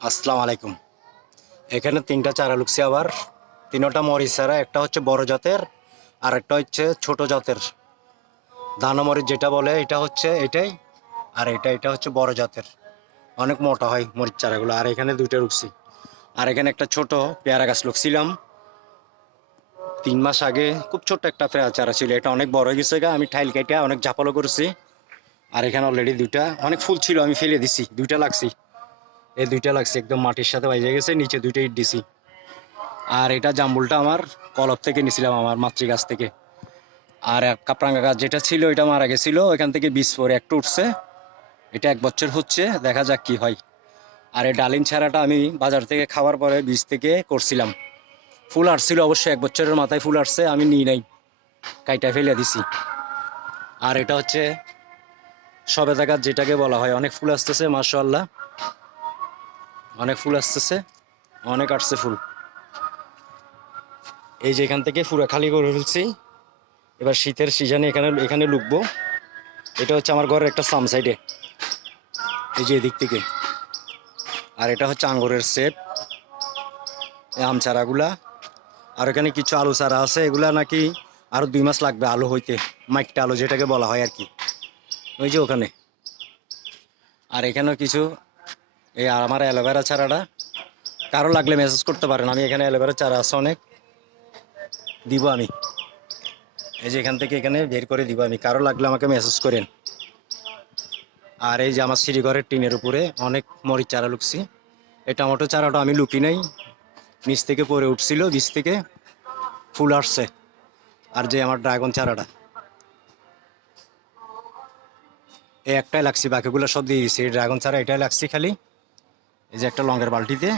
আসসালামু আলাইকুম। এখানে তিনটা চারা লুকছি, আবার তিনটা মরিচ চারা। একটা হচ্ছে বড় জাতের, আর একটা হচ্ছে ছোট জাতের দানা মরিচ যেটা বলে, এটা হচ্ছে এটাই। আর এটা হচ্ছে বড় জাতের, অনেক মোটা হয় মরিচ চারাগুলো। আর এখানে দুইটা লুকছি। আর এখানে একটা ছোট পেয়ারা গাছ লুকছিলাম 3 মাস আগে। খুব ছোট্ট একটা পেয়ারা চারা ছিল, এটা অনেক বড় হয়ে গেছে গা। আমি টাইল কেটে অনেক ঝাপালো করছি। আর এখানে অলরেডি দুইটা অনেক ফুল ছিল, আমি ফেলে দিছি। দুইটা লাগছি, এই দুইটা লাগছে একদম মাটির সাথে বাইজে গেছে, নিচে দুইটা ইট দিছি। আর এটা জাম্বুলটা আমার কলব থেকে নিছিলাম, আমার মাতৃগাছ থেকে। আর এক কাপরাঙ্গা গাছ যেটা ছিল এটা মারা গেছিল, ওইখান থেকে বীজ পরে একটা উঠছে। এটা 1 বছর হচ্ছে, দেখা যাক কি হয়। আর এই ডালিম ছাড়াটা আমি বাজার থেকে খাওয়ার পরে বীজ থেকে করছিলাম। ফুল আসছিল অবশ্যই, 1 বছরের মাথায় ফুল আসছে, আমি নিই নাই, কাইটা ফেলে দিছি। আর এটা হচ্ছে সবেদা গাছ যেটাকে বলা হয়, অনেক ফুল আসতেছে মাশাআল্লাহ, অনেক ফুল আসতেছে, অনেক আসছে ফুল। এই যে এখান থেকে পুরো খালি করে ফেলছি। এবার শীতের সিজনে এখানে এখানে লুকবো। এটা হচ্ছে আমার ঘরের একটা সাম সাইডে, এই যে এদিক থেকে। আর এটা হচ্ছে আঙ্গুরের সেপ, আম চারাগুলা। আর এখানে কিছু আলু চারা আছে, এগুলা নাকি আরো 2 মাস লাগবে আলু হইতে, মাইকটা আলু যেটাকে বলা হয় আর কি, ওই যে ওখানে। আর এখানেও কিছু, এই আমার অ্যালোভেরা চারাটা কারো লাগলে মেসেজ করতে পারেন, আমি এখানে অ্যালোভেরা চারা আছে অনেক, দিব আমি। এই যে এখান থেকে এখানে বের করে দিব আমি, কারো লাগলে আমাকে মেসেজ করেন। আর এই যে আমার সিঁড়িঘরের টিনের উপরে অনেক মরিচ চারা লুকছি। এই টমেটো চারাটা আমি লুকি নাই, নিচ থেকে পরে উঠছিল, বীজ থেকে ফুল আসছে। আর যে আমার ড্রাগন চারাটা, এই একটাই লাগছি, বাকিগুলো সব দিয়ে দিচ্ছি। এই ড্রাগন চারা এটাই লাগছি খালি। এই যে একটা লঙ্গের বালতিতে,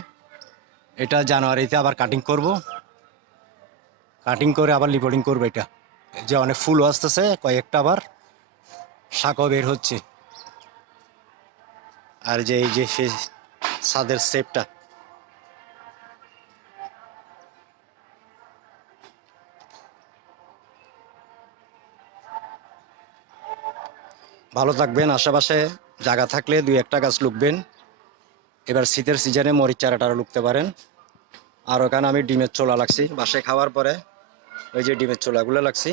এটা জানুয়ারিতে আবার কাটিং করব, কাটিং করে আবার লিপোডিং করবো। এটা যে অনেক ফুলও আসতেছে, কয়েকটা আবার শাকও বের হচ্ছে। আর যে এই যে সেই ছাদের শেপটা, ভালো থাকবেন। আশেপাশে জায়গা থাকলে 2-1টা গাছ লুকবেন। এবার শীতের সিজনে মরিচ চারাটা লুকতে পারেন। আর ওখানে আমি ডিমের চোলা লাগছি বাসায় খাওয়ার পরে, ওই যে ডিমের চোলাগুলো লাগছি।